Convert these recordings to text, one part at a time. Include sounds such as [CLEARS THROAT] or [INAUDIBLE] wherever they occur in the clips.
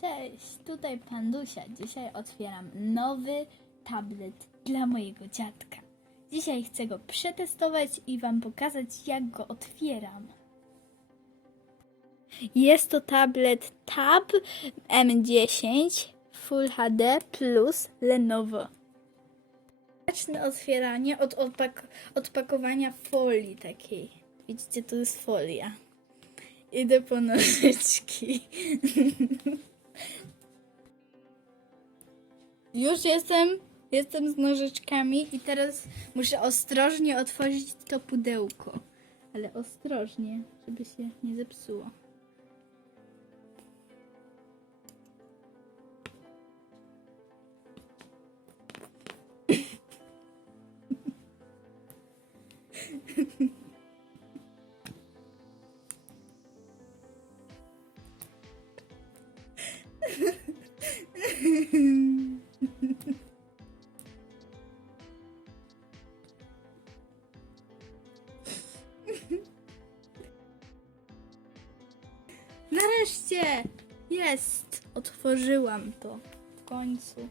Cześć, tutaj Pandusia. Dzisiaj otwieram nowy tablet dla mojego dziadka. Dzisiaj chcę go przetestować i Wam pokazać, jak go otwieram. Jest to tablet Tab M10 Full HD plus Lenovo. Zacznę otwieranie od odpak- odpakowania folii takiej. Widzicie, tu jest folia. Idę po nożyczki. [LAUGHS] Już jestem, jestem z nożyczkami i teraz muszę ostrożnie otworzyć to pudełko. Ale ostrożnie, żeby się nie zepsuło. [LAUGHS] Jest! Otworzyłam to w końcu.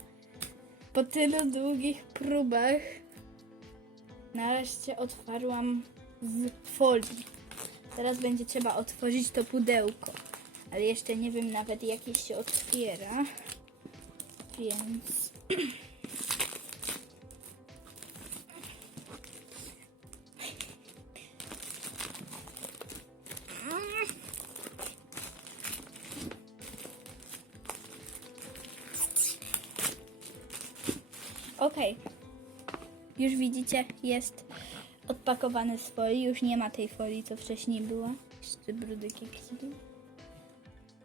Po tylu długich próbach nareszcie otwarłam z folii. Teraz będzie trzeba otworzyć to pudełko. Ale jeszcze nie wiem nawet jakie się otwiera. Więc... [CLEARS THROAT] Okej. Już widzicie, jest odpakowany z folii. Już nie ma tej folii, co wcześniej była. Jeszcze jakiś był.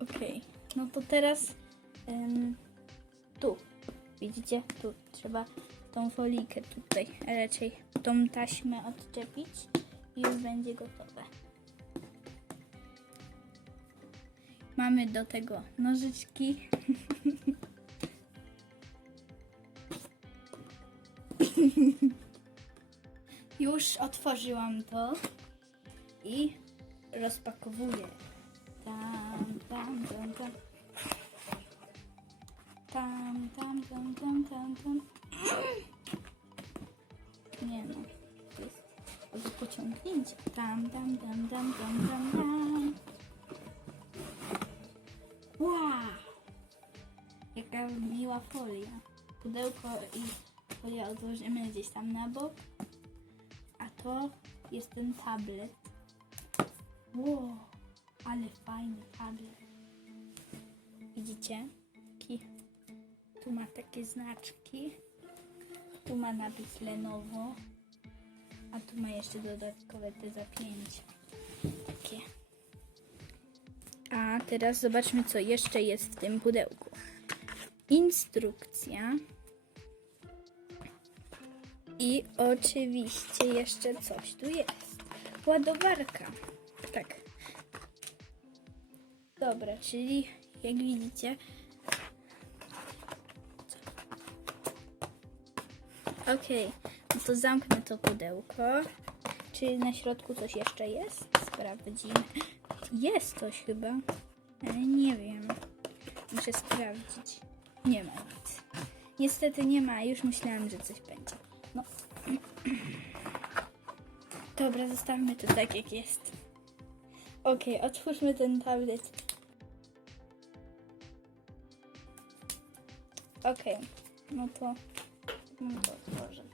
Okej. No to teraz em, tu. Widzicie? Tu trzeba tą folijkę tutaj, raczej tą taśmę odczepić i już będzie gotowe. Mamy do tego nożyczki. [LAUGHS] [LAUGHS] Już otworzyłam to i rozpakowuję. Tam, tam, tam, tam. Tam, tam, tam, tam, tam, tam. [CLEARS THROAT] Nie no, to jest do pociągnięcia. Tam, tam, tam, tam, tam, tam, tam. Wow! Jaka miła folia. Pudełko i folia odłożymy gdzieś tam na bok. A to jest ten tablet. Wow, ale fajny tablet. Widzicie? Tu ma takie znaczki. Tu ma napis Lenovo. A tu ma jeszcze dodatkowe te zapięcia. Takie. A teraz zobaczmy, co jeszcze jest w tym pudełku. Instrukcja. I oczywiście jeszcze coś tu jest. Ładowarka. Tak. Dobra, czyli jak widzicie. Okej, no to zamknę to pudełko. Czy na środku coś jeszcze jest? Sprawdzimy. Jest coś chyba, ale nie wiem. Muszę sprawdzić. Nie ma nic. Niestety nie ma, już myślałam, że coś będzie. Dobra, zostawmy to tak jak jest. Okej, otwórzmy ten tablet. Okej, no to mam to otworzyć.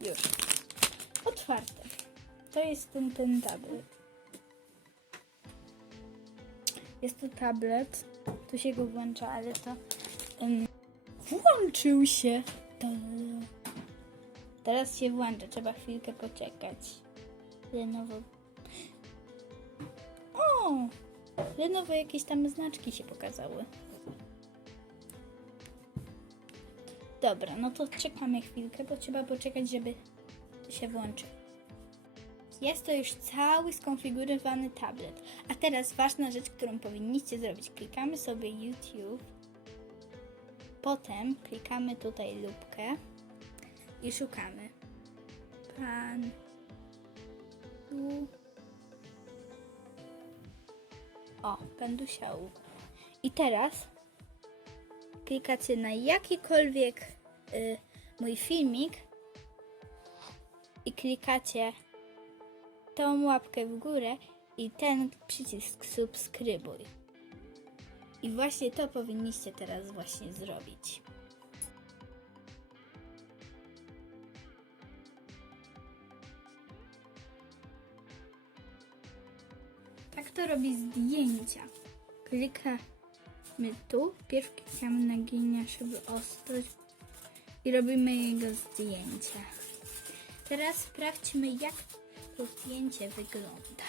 Już. Otwarte. To jest ten, ten tablet. Jest to tablet. Tu się go włącza, ale to... em, włączył się! Teraz się włącza, trzeba chwilkę poczekać. Lenovo. O! Lenovo jakieś tam znaczki się pokazały. Dobra, no to czekamy chwilkę, bo trzeba poczekać, żeby się włączy. Jest to już cały skonfigurowany tablet. A teraz ważna rzecz, którą powinniście zrobić. Klikamy sobie YouTube. Potem klikamy tutaj lubkę i szukamy. Pan. Tu. O, pędusiału. I teraz klikacie na jakikolwiek y, mój filmik i klikacie tą łapkę w górę i ten przycisk subskrybuj. I właśnie to powinniście teraz właśnie zrobić. Tak to robi zdjęcia. Klikamy tu, pierw klikamy na żeby ostrość i robimy jego zdjęcie. Teraz sprawdźmy, jak to zdjęcie wygląda.